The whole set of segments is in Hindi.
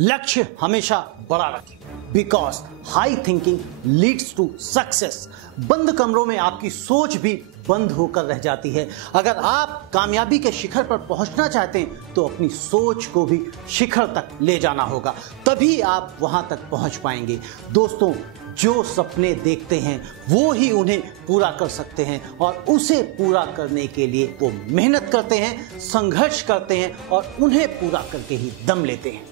लक्ष्य हमेशा बड़ा रखें, because high thinking leads to success. बंद कमरों में आपकी सोच भी बंद होकर रह जाती है। अगर आप कामयाबी के शिखर पर पहुंचना चाहते हैं तो अपनी सोच को भी शिखर तक ले जाना होगा, तभी आप वहां तक पहुंच पाएंगे। दोस्तों, जो सपने देखते हैं वो ही उन्हें पूरा कर सकते हैं, और उसे पूरा करने के लिए वो मेहनत करते हैं, संघर्ष करते हैं और उन्हें पूरा करके ही दम लेते हैं।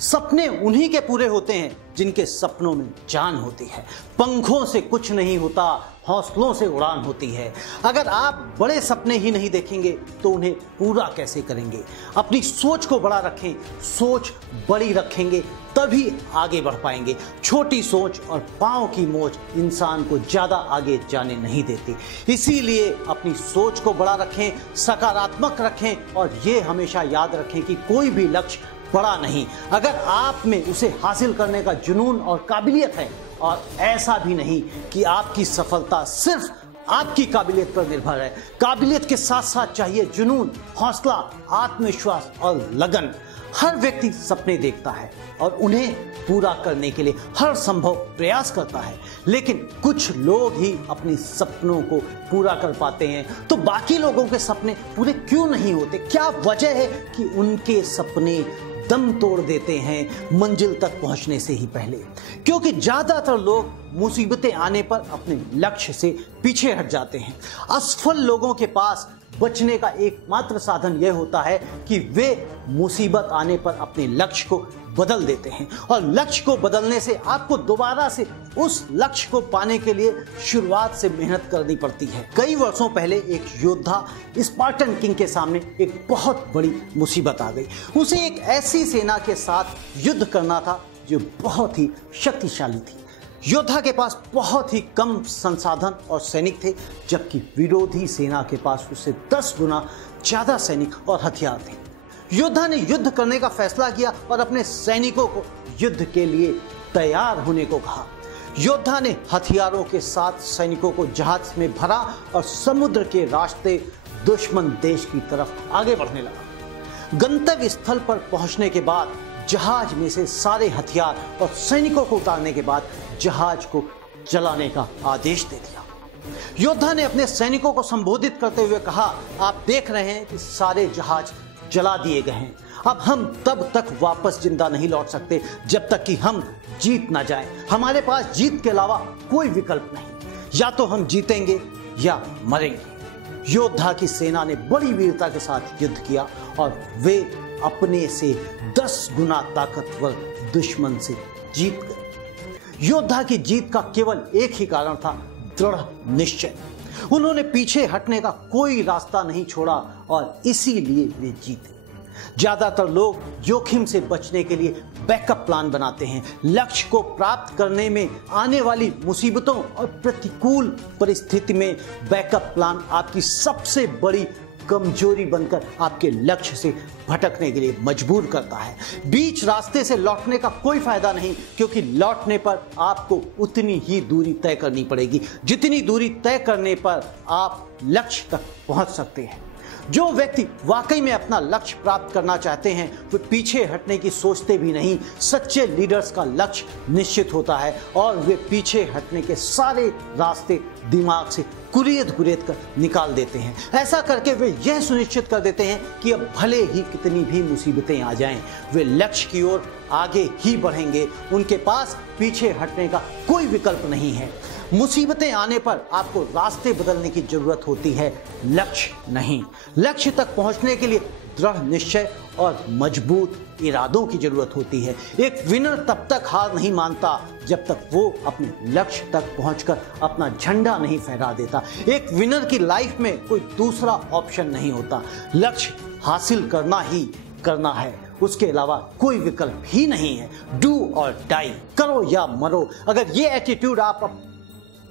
सपने उन्हीं के पूरे होते हैं जिनके सपनों में जान होती है। पंखों से कुछ नहीं होता, हौसलों से उड़ान होती है। अगर आप बड़े सपने ही नहीं देखेंगे तो उन्हें पूरा कैसे करेंगे? अपनी सोच को बड़ा रखें, सोच बड़ी रखेंगे तभी आगे बढ़ पाएंगे। छोटी सोच और पांव की मोच इंसान को ज्यादा आगे जाने नहीं देती। इसीलिए अपनी सोच को बड़ा रखें, सकारात्मक रखें और ये हमेशा याद रखें कि कोई भी लक्ष्य बड़ा नहीं, अगर आप में उसे हासिल करने का जुनून और काबिलियत है। और ऐसा भी नहीं कि आपकी सफलता सिर्फ आपकी काबिलियत पर निर्भर है। काबिलियत के साथ साथ चाहिए जुनून, हौसला, आत्मविश्वास और लगन। हर व्यक्ति सपने देखता है और उन्हें पूरा करने के लिए हर संभव प्रयास करता है, लेकिन कुछ लोग ही अपने सपनों को पूरा कर पाते हैं। तो बाकी लोगों के सपने पूरे क्यों नहीं होते? क्या वजह है कि उनके सपने दम तोड़ देते हैं मंजिल तक पहुंचने से ही पहले? क्योंकि ज्यादातर लोग मुसीबतें आने पर अपने लक्ष्य से पीछे हट जाते हैं। असफल लोगों के पास बचने का एकमात्र साधन यह होता है कि वे मुसीबत आने पर अपने लक्ष्य को बदल देते हैं, और लक्ष्य को बदलने से आपको दोबारा से उस लक्ष्य को पाने के लिए शुरुआत से मेहनत करनी पड़ती है। कई वर्षों पहले एक योद्धा स्पार्टन किंग के सामने एक बहुत बड़ी मुसीबत आ गई। उसे एक ऐसी सेना के साथ युद्ध करना था जो बहुत ही शक्तिशाली थी। योद्धा के पास बहुत ही कम संसाधन और सैनिक थे, जबकि विरोधी सेना के पास उससे 10 गुना ज्यादा सैनिक और हथियार थे। योद्धा ने युद्ध करने का फैसला किया और अपने सैनिकों को युद्ध के लिए तैयार होने को कहा। योद्धा ने हथियारों के साथ सैनिकों को जहाज में भरा और समुद्र के रास्ते दुश्मन देश की तरफ आगे बढ़ने लगा। गंतव्य स्थल पर पहुंचने के बाद जहाज में से सारे हथियार और सैनिकों को उतारने के बाद जहाज को चलाने का आदेश दे दिया। योद्धा ने अपने सैनिकों को संबोधित करते हुए कहा, आप देख रहे हैं कि सारे जहाज जला दिए गए हैं। अब हम तब तक वापस जिंदा नहीं लौट सकते जब तक कि हम जीत ना जाएं। हमारे पास जीत के अलावा कोई विकल्प नहीं, या तो हम जीतेंगे या मरेंगे। योद्धा की सेना ने बड़ी वीरता के साथ युद्ध किया और वे अपने से 10 गुना ताकतवर दुश्मन से जीत गए। योद्धा की जीत का केवल एक ही कारण था, दृढ़ निश्चय। उन्होंने पीछे हटने का कोई रास्ता नहीं छोड़ा और इसीलिए वे जीते। ज्यादातर लोग जोखिम से बचने के लिए बैकअप प्लान बनाते हैं। लक्ष्य को प्राप्त करने में आने वाली मुसीबतों और प्रतिकूल परिस्थिति में बैकअप प्लान आपकी सबसे बड़ी कमजोरी बनकर आपके लक्ष्य से भटकने के लिए मजबूर करता है। बीच रास्ते से लौटने का कोई फायदा नहीं, क्योंकि लौटने पर आपको उतनी ही दूरी तय करनी पड़ेगी जितनी दूरी तय करने पर आप लक्ष्य तक पहुंच सकते हैं। जो व्यक्ति वाकई में अपना लक्ष्य प्राप्त करना चाहते हैं वे पीछे हटने की सोचते भी नहीं। सच्चे लीडर्स का लक्ष्य निश्चित होता है और वे पीछे हटने के सारे रास्ते दिमाग से कुरेद कर निकाल देते हैं। ऐसा करके वे यह सुनिश्चित कर देते हैं कि अब भले ही कितनी भी मुसीबतें आ जाएं, वे लक्ष्य की ओर आगे ही बढ़ेंगे। उनके पास पीछे हटने का कोई विकल्प नहीं है। मुसीबतें आने पर आपको रास्ते बदलने की जरूरत होती है, लक्ष्य नहीं। लक्ष्य तक पहुंचने के लिए दृढ़ निश्चय और मजबूत इरादों की जरूरत होती है। एक विनर तब तक हार नहीं मानता जब तक वो अपने लक्ष्य तक पहुंचकर अपना झंडा नहीं फहरा देता। एक विनर की लाइफ में कोई दूसरा ऑप्शन नहीं होता, लक्ष्य हासिल करना ही करना है, उसके अलावा कोई विकल्प ही नहीं है। डू और डाई, करो या मरो। अगर ये एटीट्यूड आप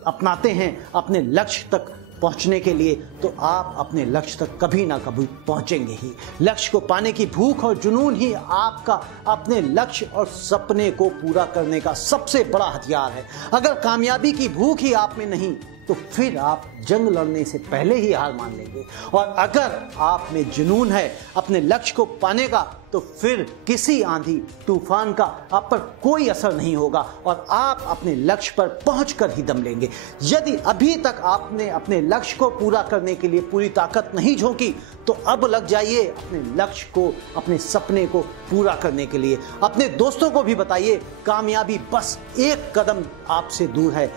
अपनाते हैं अपने लक्ष्य तक पहुंचने के लिए, तो आप अपने लक्ष्य तक कभी ना कभी पहुंचेंगे ही। लक्ष्य को पाने की भूख और जुनून ही आपका अपने लक्ष्य और सपने को पूरा करने का सबसे बड़ा हथियार है। अगर कामयाबी की भूख ही आप में नहीं तो फिर आप जंग लड़ने से पहले ही हार मान लेंगे। और अगर आप में जुनून है अपने लक्ष्य को पाने का, तो फिर किसी आंधी तूफान का आप पर कोई असर नहीं होगा और आप अपने लक्ष्य पर पहुंचकर ही दम लेंगे। यदि अभी तक आपने अपने लक्ष्य को पूरा करने के लिए पूरी ताकत नहीं झोंकी, तो अब लग जाइए अपने लक्ष्य को, अपने सपने को पूरा करने के लिए। अपने दोस्तों को भी बताइए, कामयाबी बस एक कदम आपसे दूर है।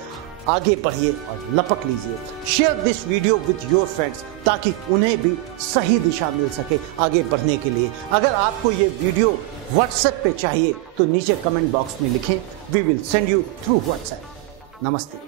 आगे बढ़िए और लपक लीजिए। Share this video with your friends, ताकि उन्हें भी सही दिशा मिल सके आगे बढ़ने के लिए। अगर आपको ये वीडियो व्हाट्सएप पे चाहिए तो नीचे कमेंट बॉक्स में लिखें, we will send you through WhatsApp. नमस्ते।